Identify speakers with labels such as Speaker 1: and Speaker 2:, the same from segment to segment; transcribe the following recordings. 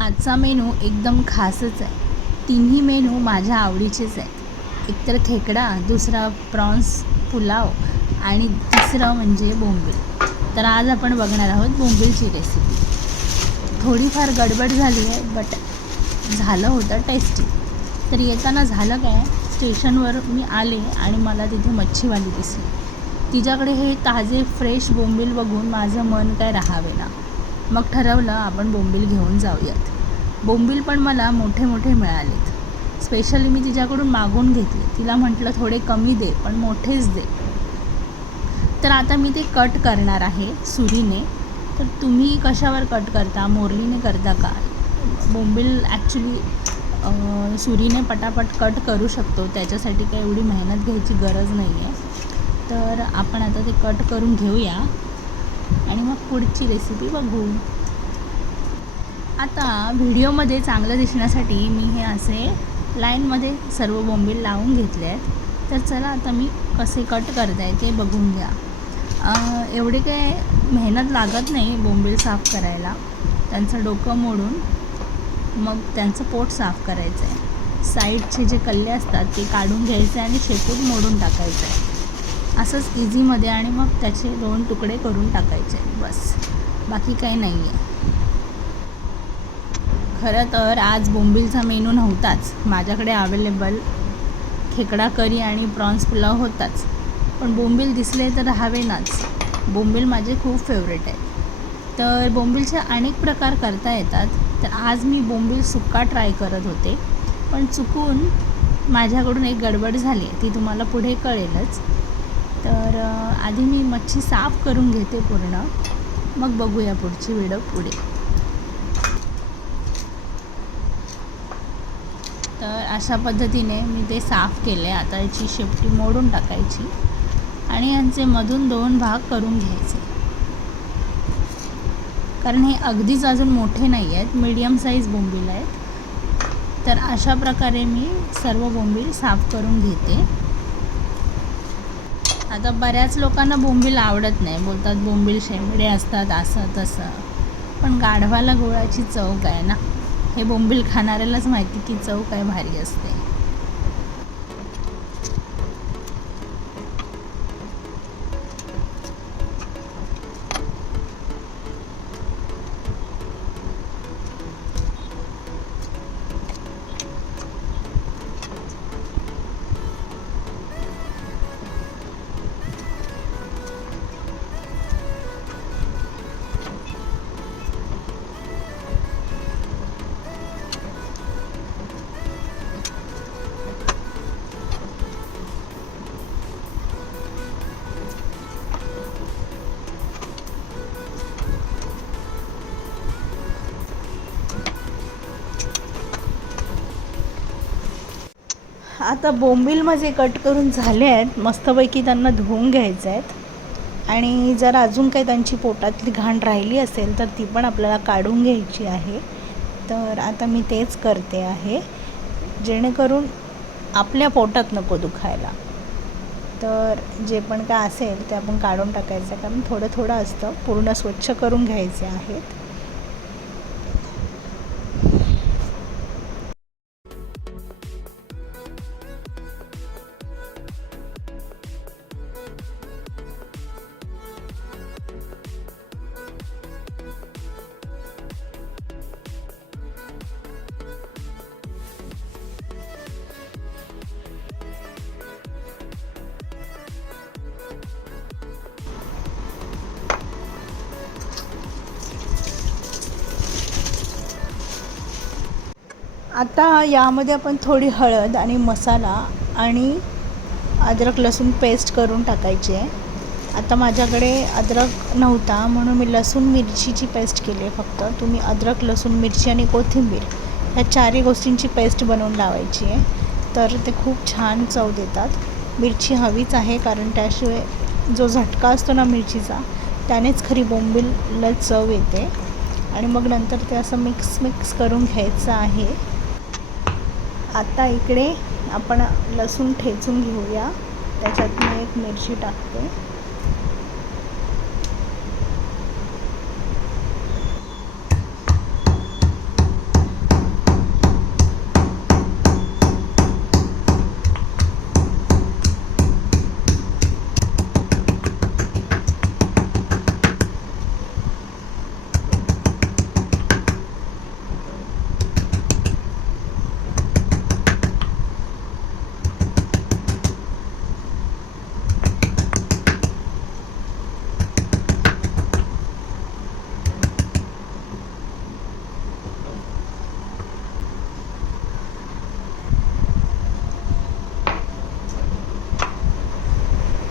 Speaker 1: आजचा मेनू एकदम खासच आहे. तिन्ही मेनू माझ्या आवडीचेच आहेत. एकतर खेकडा दुसरा प्रॉन्स पुलाव आणि तिसरं म्हणजे बोंबील. तर आज आपण बघणार आहोत बोंबीलची रेसिपी थोडीफार गडबड झाली आहे बट झालं होतं टेस्टी तर येताना झालं काय? स्टेशनवर मी आले आणि मला तिथे मच्छीवाली दिसली. तिच्याकडे हे ताजे फ्रेश बोंबील बघून माझं मन काय राहावे ना. मग ठरवलं आपण बोंबील घेऊन जाऊयात. बोंबील पण मला मोठे मोठे मिळालेत. स्पेशली मी तिच्याकडून मागून घेतले. तिला म्हटलं थोडे कमी दे पण मोठेच दे. तर आता मी ते कट करणार आहे सुरीने. तर तुम्ही कशावर कट करता? मोरलीने करता का? बोंबील ॲक्च्युली सुरीने पटापट कट करू शकतो. त्याच्यासाठी काही एवढी मेहनत घ्यायची गरज नाही आहे तर आपण आता ते कट करून घेऊया. आणि मग पुढची रेसिपी बघू. आता व्हिडिओमध्ये चांगलं दिसण्यासाठी मी हे असे लाईनमध्ये सर्व बोंबील लावून घेतले आहेत. तर चला आता मी कसे कट करत आहे ते बघून घ्या. एवढी काय मेहनत लागत नाही बोंबील साफ करायला. त्यांचं डोकं मोडून मग त्यांचं पोट साफ करायचं आहे साईडचे जे कल्ले असतात ते काढून घ्यायचे आणि शेपूट मोडून टाकायचं आहे असंच इझीमध्ये आणि मग त्याचे दोन तुकडे करून टाकायचे. बस. बाकी काही नाही आहे खरं तर आज बोंबीलचा मेनू नव्हताच. माझ्याकडे अवेलेबल खेकडा करी आणि प्रॉन्स पुलाव होताच. पण बोंबील दिसले तर राहावेनाच. बोंबील माझे खूप फेवरेट आहेत. तर बोंबीलचे अनेक प्रकार करता येतात. तर आज मी बोंबील सुक्का ट्राय करत होते. पण चुकून माझ्याकडून एक गडबड झाली. ती तुम्हाला पुढे कळेलच. तर आधी मी मच्छी साफ करून घेते पूर्ण. मग बघूया पुढची व्हिडिओ पुढे. तर अशा पद्धतीने मी ते साफ केले. आता याची शेपटी मोडून टाकायची आणि यांचे मधून दोन भाग करून घ्यायचे. कारण हे अगदीच अजून मोठे नाही आहेत मीडियम साईज बोंबील आहेत. तर अशा प्रकारे मी सर्व बोंबील साफ करून घेते. आता बऱ्याच लोकांना बोंबील आवडत नाही. बोलतात बोंबील शेंबडे असतात असं तसं. पण गाढवाला गुळाची चव काय ना? हे बोंबील खाणाऱ्यालाच माहिती की चव काय भारी असते. आता बोंबील माझे कट करून झाले आहेत. मस्तपैकी त्यांना धुवून घ्यायचे आहेत. आणि जर अजून काही त्यांची पोटातली घाण राहिली असेल तर ती पण आपल्याला काढून घ्यायची आहे. तर आता मी तेच करते आहे. जेणेकरून आपल्या पोटात नको दुखायला. तर जे पण काय असेल ते आपण काढून टाकायचं आहे. कारण थोडं थोडं असतं. पूर्ण स्वच्छ करून घ्यायचे आहेत. आता यामध्ये आपण थोडी हळद आणि मसाला आणि अद्रक लसूण पेस्ट करून टाकायची आहे. आता माझ्याकडे अद्रक नव्हता म्हणून मी लसूण मिरचीची पेस्ट केली आहे फक्त. तुम्ही अद्रक लसूण मिरची आणि कोथिंबीर ह्या चारही गोष्टींची पेस्ट बनवून लावायची आहे. तर ते खूप छान चव देतात. मिरची हवीच आहे कारण त्याशिवाय जो झटका असतो ना मिरचीचा त्यानेच खरी बोंबीलला चव येते. आणि मग नंतर ते असं मिक्स मिक्स करून घ्यायचं आहे. आता इकडे आपण लसूण ठेचून घेऊया. त्याच्यात मी एक मिरची टाकते.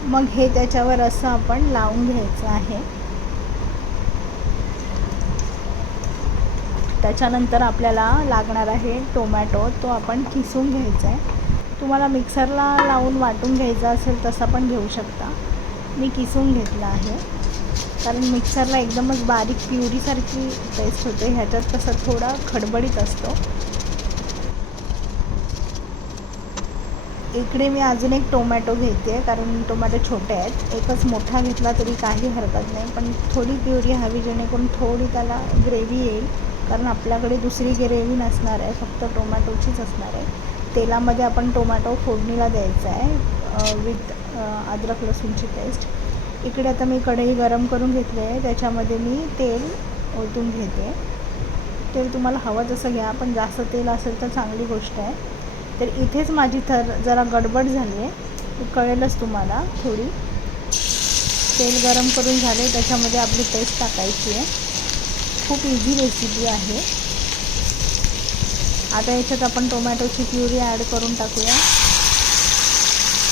Speaker 1: मग हे त्याच्यावर असं आपण लावून घ्यायचं आहे. त्याच्यानंतर आपल्याला लागणार आहे टोमॅटो तो आपण किसून घ्यायचा आहे तुम्हाला मिक्सरला लावून वाटून घ्यायचा असेल तसा पण घेऊ शकता. मी किसून घेतला आहे. कारण मिक्सरला एकदमच बारीक प्युरीसारखी पेस्ट होते. ह्याच्यात कसं थोडा खडबडीत असतो. इकडे मी अजून एक टोमॅटो घेते कारण टोमॅटो छोटे आहेत. एकच मोठा घेतला तरी काही हरकत नाही पण थोडी प्युरी हवी जेणेकरून थोडी त्याला ग्रेव्ही येईल. कारण आपल्याकडे दुसरी ग्रेव्ही नसणार आहे फक्त टोमॅटोचीच असणार आहे. तेलामध्ये आपण टोमॅटो फोडणीला द्यायचा आहे विथ अद्रक लसूणची पेस्ट. इकडे आता मी कढई गरम करून घेतली आहे त्याच्यामध्ये मी तेल ओतून घेते. तेल तुम्हाला हवं तसं घ्या पण जास्त तेल असेल तर चांगली गोष्ट आहे. तर इथेच माझी थर जरा गडबड झाली आहे कळेलच तुम्हाला थोडी. तेल गरम करून झाले त्याच्यामध्ये आपली पेस्ट टाकायची आहे. खूप इझी रेसिपी आहे. आता याच्यात आपण टोमॅटोची प्युरी ॲड करून टाकूया.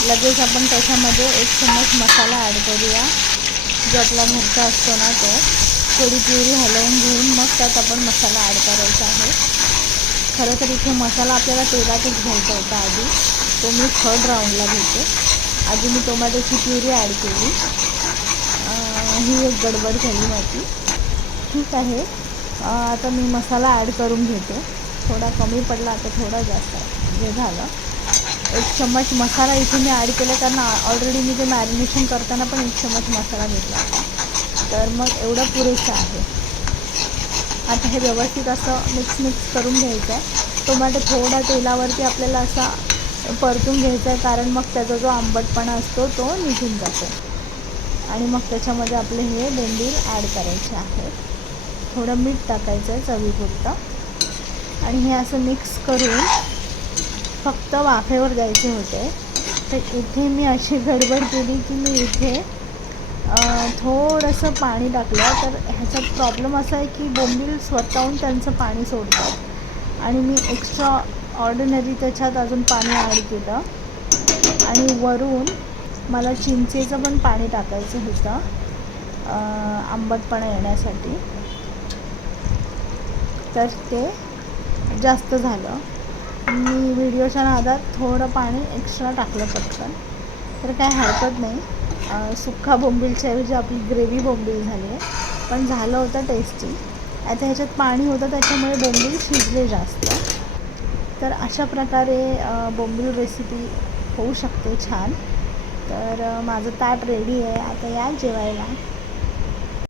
Speaker 1: लगेच आपण त्याच्यामध्ये एक चमच मसाला ॲड करूया. जो आपला घरचा असतो ना तो. थोडी प्युरी हलवून घेऊन मग त्यात आपण मसाला ॲड करायचा आहे. खरं तर इथे मसाला आपल्याला तेलातच घ्यायचा होता आधी. तो मी थर्ड राऊंडला घेते. आधी मी टोमॅटोची प्युरी ॲड केली. ही एक गडबड झाली माझी. ठीक आहे. आता मी मसाला ॲड करून घेते. थोडा कमी पडला आता थोडा जास्त. हे झालं. एक चम्मच मसाला इथे मी ॲड केला. कारण ऑलरेडी मी ते मॅरिनेशन करताना पण एक चम्मच मसाला घेतला. तर मग एवढं पुरेसं आहे. आता हे व्यवस्थित असं मिक्स मिक्स करून घ्यायचं आहे टोमॅटो थोडा तेलावरती आपल्याला असा परतून घ्यायचा आहे कारण मग त्याचा जो आंबटपणा असतो तो निघून जातो. आणि मग त्याच्यामध्ये आपले हे बोंबील ॲड करायचे आहेत. थोडं मीठ टाकायचं आहे चवीपुरतं. आणि हे असं मिक्स करून फक्त वाफेवर द्यायचे होते. तर इथे मी अशी गडबड केली की मी इथे थोडंसं पाणी टाकलं तर ह्याचा प्रॉब्लेम असा आहे की बोंबील स्वतःहून त्यांचं पाणी सोडतात. आणि मी एक्स्ट्रा ऑर्डिनरी त्याच्यात अजून पाणी ॲड केलं. आणि वरून मला चिंचेचं पण पाणी टाकायचं होतं आंबटपणा येण्यासाठी. तर ते जास्त झालं. मी व्हिडिओच्या नादात थोडं पाणी एक्स्ट्रा टाकलं पटकन. तर काय हरकत नाही. सुक्का बोंबीलच्या ऐवजी आपली ग्रेव्ही बोंबील झाली आहे. पण झालं होतं टेस्टी आता ह्याच्यात पाणी होतं त्याच्यामुळे बोंबील शिजले जास्त. तर अशा प्रकारे बोंबील रेसिपी होऊ शकते छान. तर माझं ताट रेडी आहे. आता या जेवायला.